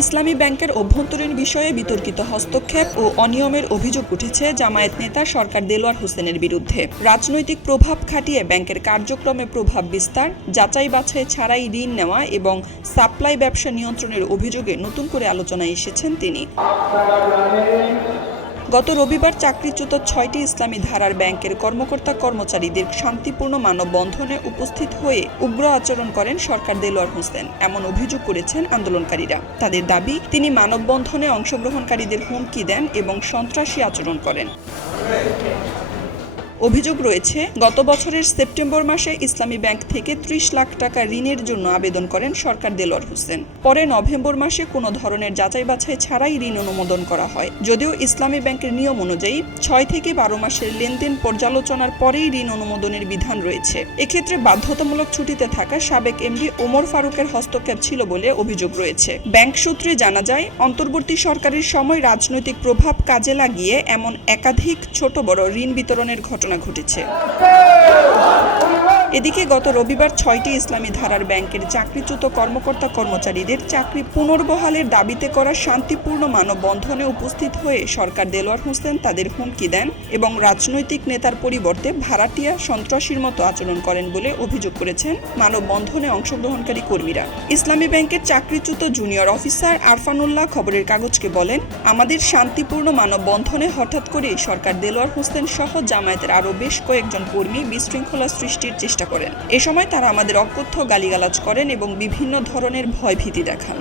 ইসলামী ব্যাংকের অভ্যন্তরীণ বিষয়ে বিতর্কিত হস্তক্ষেপ ও অনিয়মের অভিযোগ উঠেছে জামায়াত নেতা সরকার দেলোয়ার হোসেনের বিরুদ্ধে। রাজনৈতিক প্রভাব খাটিয়ে ব্যাংকের কার্যক্রমে প্রভাব বিস্তার, যাচাই বাছাই ছাড়াই ঋণ নেওয়া এবং সাপ্লাই ব্যবসা নিয়ন্ত্রণের অভিযোগে নতুন করে আলোচনায় এসেছেন তিনি। গত রবিবার চাকরিচ্যুত ৬টি ইসলামী ধারার ব্যাংকের কর্মকর্তা-কর্মচারীদের শান্তিপূর্ণ মানববন্ধনে উপস্থিত হয়ে উগ্র আচরণ করেন সরকার দেলোয়ার হোসেন, এমন অভিযোগ করেছেন আন্দোলনকারীরা। তাদের দাবি, তিনি মানববন্ধনে অংশগ্রহণকারীদের হুমকি দেন এবং সন্ত্রাসী আচরণ করেন। অভিযোগ রয়েছে, গত বছরের সেপ্টেম্বর মাসে ইসলামী ব্যাংক থেকে ৩০ লাখ টাকা ঋণের জন্য আবেদন করেন সরকার দেলোয়ার হোসেন। পরে নভেম্বর মাসে কোনো ধরনের যাচাই বাছাই ছাড়াই ঋণ অনুমোদন করা হয়। যদিও ইসলামী ব্যাংকের নিয়ম অনুযায়ী ৬ থেকে ১২ মাসের লেনদেন পর্যালোচনার পরেই ঋণ অনুমোদনের বিধান রয়েছে। এক্ষেত্রে বাধ্যতামূলক ছুটিতে থাকা সাবেক এমডি ওমর ফারুকের হস্তক্ষেপ ছিল বলে অভিযোগ রয়েছে। ব্যাংক সূত্রে জানা যায়, অন্তর্বর্তী সরকারের সময় রাজনৈতিক প্রভাব কাজে লাগিয়ে এমন একাধিক ছোট বড় ঋণ বিতরণের ঘটনা ঘটেছে। এদিকে গত রবিবার ৬টি ইসলামী ধারার ব্যাংকের চাকরিচ্যুত কর্মকর্তা-কর্মচারীদের চাকরি পুনর্বহালের দাবিতে করা শান্তিপূর্ণ মানববন্ধনে উপস্থিত হয়ে সরকার দেলোয়ার হোসেন তাদের হুমকি দেন এবং রাজনৈতিক নেতার পরিবর্তে ভাড়াটিয়া সন্ত্রাসীর মতো আচরণ করেন বলে অভিযোগ করেছেন মানববন্ধনে অংশগ্রহণকারী কর্মীরা। ইসলামী ব্যাংকের চাকরিচ্যুত জুনিয়র অফিসার আরফানুল্লাহ খবরের কাগজকে বলেন, আমাদের শান্তিপূর্ণ মানববন্ধনে হঠাৎ করেই সরকার দেলোয়ার হোসেন সহ জামায়াতের আরও বেশ কয়েকজন কর্মী বিশৃঙ্খলা সৃষ্টির চেষ্টা করেন। এ সময় তারা আমাদের অকথ্য গালিগালাজ করেন এবং বিভিন্ন ধরনের ভয়ভীতি দেখান।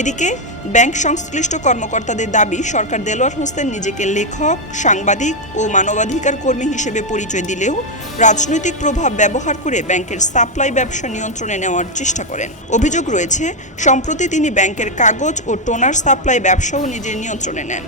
এদিকে ব্যাংক সংশ্লিষ্ট কর্মকর্তাদের দাবি, সরকার দেলোয়ার হোসেন নিজেকে লেখক, সাংবাদিক ও মানবাধিকার কর্মী হিসেবে পরিচয় দিলেও রাজনৈতিক প্রভাব ব্যবহার করে ব্যাংকের সাপ্লাই ব্যবসা নিয়ন্ত্রণে নেওয়ার চেষ্টা করেন। অভিযোগ রয়েছে, সম্প্রতি তিনি ব্যাংকের কাগজ ও টোনার সাপ্লাই ব্যবসাও নিজের নিয়ন্ত্রণে নেন।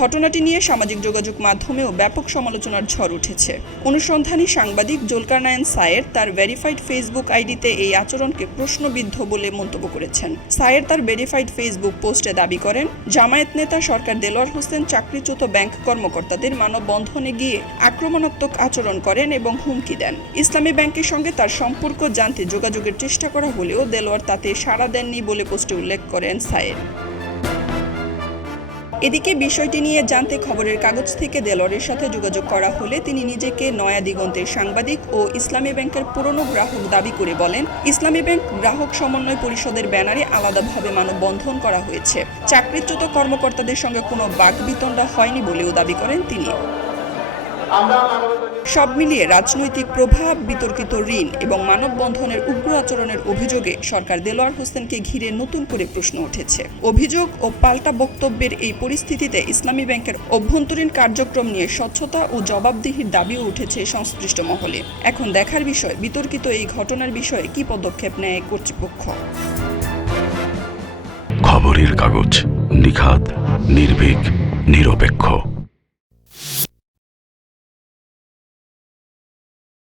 ঘটনাটি নিয়ে সামাজিক যোগাযোগ মাধ্যমেও ব্যাপক সমালোচনার ঝড় উঠেছে। অনুসন্ধানী সাংবাদিক জুলকারনায়ন সায়ের তার ভেরিফাইড ফেসবুক আইডিতে এই আচরণকে প্রশ্নবিদ্ধ বলে মন্তব্য করেছেন। সায়ের তার ভেরিফাইড ফেসবুক পোস্টে দাবি করেন, জামায়াত নেতা সরকার দেলোয়ার হোসেন চাকরিচ্যুত ব্যাংক কর্মকর্তাদের মানববন্ধনে গিয়ে আক্রমণাত্মক আচরণ করেন এবং হুমকি দেন। ইসলামী ব্যাংকের সঙ্গে তার সম্পর্ক জানতে যোগাযোগের চেষ্টা করা হলেও দেলোয়ার তাতে সাড়া দেননি বলে পোস্টে উল্লেখ করেন সায়ের। এদিকে বিষয়টি নিয়ে জানতে খবরের কাগজ থেকে দেলোয়ারের সাথে যোগাযোগ করা হলে তিনি নিজেকে নয়া দিগন্তের সাংবাদিক ও ইসলামী ব্যাংকের পুরনো গ্রাহক দাবি করে বলেন, ইসলামী ব্যাংক গ্রাহক সমন্বয় পরিষদের ব্যানারে আলাদাভাবে মানববন্ধন করা হয়েছে। চাকরিচ্যুত কর্মকর্তাদের সঙ্গে কোনো বাকবিতণ্ডা হয়নি বলেও দাবি করেন তিনি। সব মিলিয়ে রাজনৈতিক প্রভাব, বিতর্কিত ঋণ এবং মানববন্ধনের উগ্র আচরণের অভিযোগে সরকার দেলোয়ার হোসেনকে ঘিরে নতুন করে প্রশ্ন উঠেছে। অভিযোগ ও পাল্টা বক্তব্যের এই পরিস্থিতিতে ইসলামী ব্যাংকের অভ্যন্তরীণ কার্যক্রম নিয়ে স্বচ্ছতা ও জবাবদিহির দাবিও উঠেছে সংশ্লিষ্ট মহলে। এখন দেখার বিষয়, বিতর্কিত এই ঘটনার বিষয়ে কী পদক্ষেপ নেয় কর্তৃপক্ষ। খবরের কাগজ, নিখাত, নির্ভীক, নিরপেক্ষ।